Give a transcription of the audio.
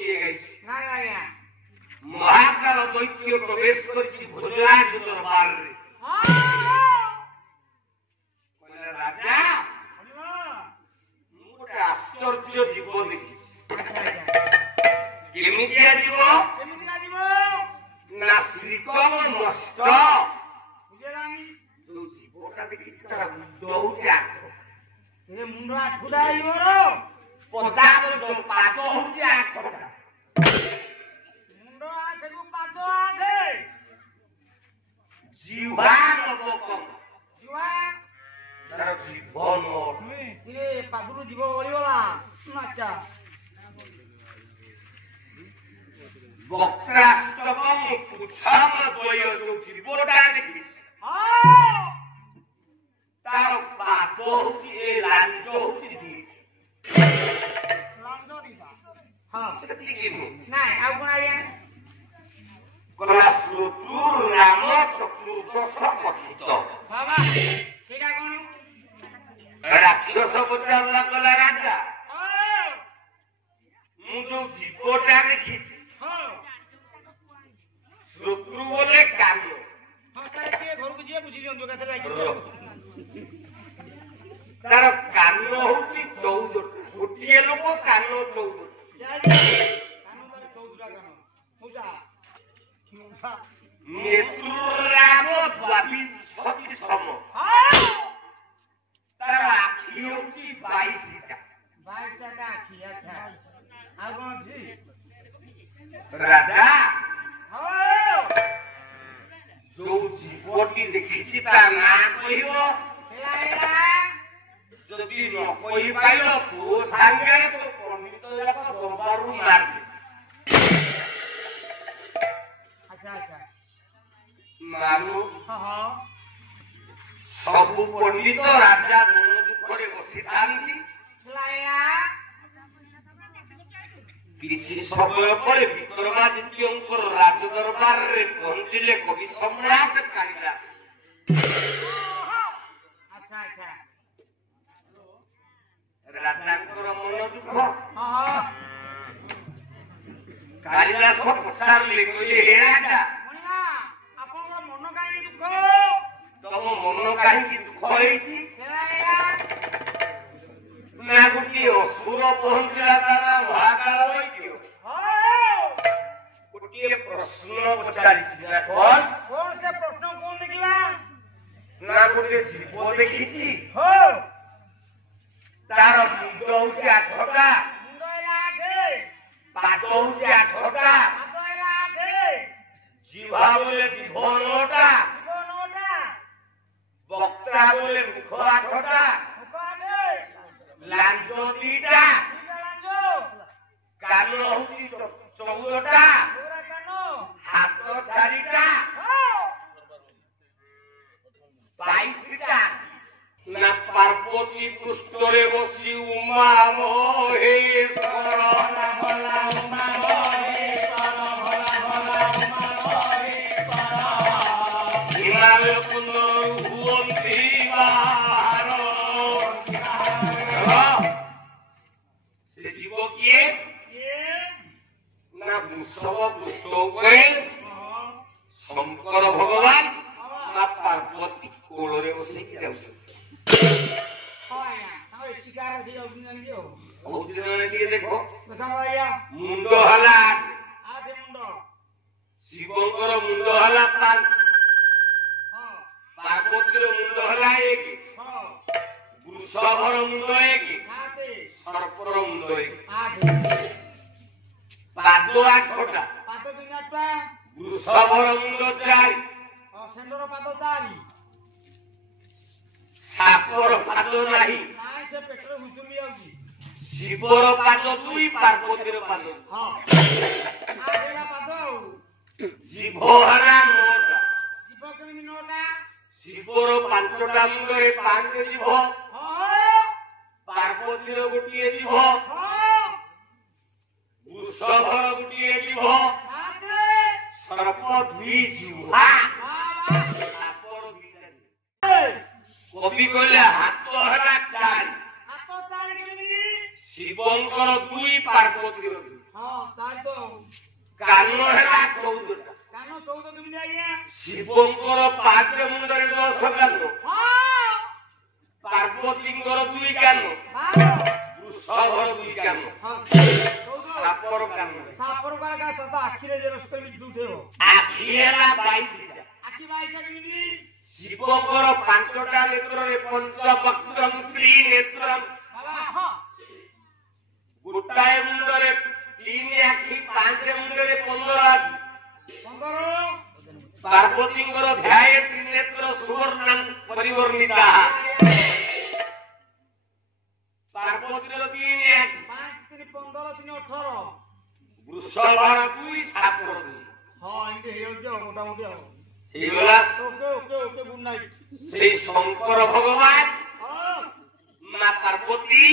किए गई महाकाल दैत्य प्रवेश करिछि भोजराज दरबार रे कहले राजा मुटे आश्चर्य जीव देखि केमितिया जीव ना श्रीकम नष्ट बुझेलानी जो जीवटा देखि तारा दौड़ आखो ए मुंडा आठुडा आइबरो पदार जो पातो होछि आखटा मुंडो आठगु पातो आठे जीवा नबकम जीवा तार जीवन ए पादुरु जीव ओली गला नाचा वक्राष्टकम पुछम द्वय जो जीवटा देखि तार पातो होछि ए लांज होछि दी लांज दीता हां सेति कि नाही आ कोन आया क्लास रुतुर नाम चतुर्दश कथित बाबा केडा कोन राक्षस पचारला कला राजा मु जो जीवटा देखि हां रुतुर बोले काम हां सर के घर को जे बुझी जंदो कथा लागी तार कान होची 14 गोटिए लोक कान 14 कान 14टा कान पूजा मुसा नेत्रुराम द्वापी 36 सम तार आखी होची 22टा 22टा का आखी अच्छा आ कोन छी राजा हो जो जीवटी देखिछि ता ना कहियो যদি ন কই পাইল তো সাঙ্গে তো পণ্ডিত যাক দরবারু মার দে আচ্ছা আচ্ছা মানু হ্যাঁ সবু পণ্ডিত রাজা মন দুঃখরে বসি থান্তি লায়া কিছু সময় পরে বিক্রমাদিত্যঙ্কর রাজ দরবারে পৌঁছিলে কবি সম্রাট কালিদাস আচ্ছা আচ্ছা রাজাঙ্কর মন দুঃখ কালিদাস পচারলে কইলে হে রাজা মনিমা আপনার মন কাহি দুঃখ তম মন কাহি দুঃখ হইছি না গুটি অসুর পਹੁঁচিলা তারা মহাকাল হইতিও গুটিয়ে প্রশ্ন পচারিছি না কোন সে প্রশ্ন কোন দেখিবা না গুটি জীব দেখিছি হো तार मुंड होची 8टा मुंड हैला 8 पाद होची 8टा पाद हैला 8 जीवा बोले जीव 9टा जीव 9टा वक्ता बोले मुख 8टा मुख 8 लांज 2टा 2टा लांज कान होची 14टा 14 कान हाथ 4टा 22टा ना पार्वती पुष्टरे बसी उमा महेश्वर नाम उमा महेश्वर भला भला उमा महेश्वर हिमालय कुंदर हुवंती बाहर से जीव किए ना वृषभ पुष्ट उपरे शंकर भगवान ना पार्वती कोଳରେ ବସିକି ଯାଉଛନ୍ତି शिकार से देखो मुंड हला 8 मुंड शिवंकर मुंड हला 5 पार्वतीर मुंड हला 1 वृषभर मुंड 1 सर्पर मुंड 1 पाद 8टा पाद 3टा वृषभर मुंड 4 सेंडर पाद 4 सापर पाद नाही से पेटर हुचुली आउची शिवर पाद 2 पार्वतीर पाद हां आगेला पाद जीव हरा 9टा जीव केमि 9टा शिवर 5टा मुंडरे 5 जीव हां पार्वतीर गोटिए जीव हां वृषभर गोटिए जीव 7 सर्प 2 जीवा सापर 2टा कवि कहले हाथ हरा 4 हाथ 4 केमि शिवंकर 2 पार्वतीर 2 କାନ ହେଲା 14ଟା। ଶିବଙ୍କର 5 ମୁଣ୍ଡରେ 10 କାନ, ପାର୍ବତୀଙ୍କର 2 କାନ, ବୃଷଭର 2 କାନ, ସାପର କାନ, ଆଖି ହେଲା 22ଟା। ଶିବଙ୍କର 5ଟା ନେତ୍ରରେ ପଞ୍ଚବକ୍ତ୍ରଂ ତ୍ରିନେତ୍ରଂ, ଗୋଟାଏ ମୁଣ୍ଡରେ 3 ଆଖି, 5 ମୁଣ୍ଡରେ 15 ଆଖି। ପାର୍ବତୀଙ୍କର ଧ୍ୟାଏ ତ୍ରିନେତ୍ର ସୁବର୍ଣ୍ଣ ପରିବର୍ଣ୍ଣିତା। ପାର୍ବତୀର 3 ଆଖି, ବୃଷଭର 2, ସାପର 2 ହେଇଗଲା। ସେଇ ଶଙ୍କର ଭଗବାନ, ମା ପାର୍ବତୀ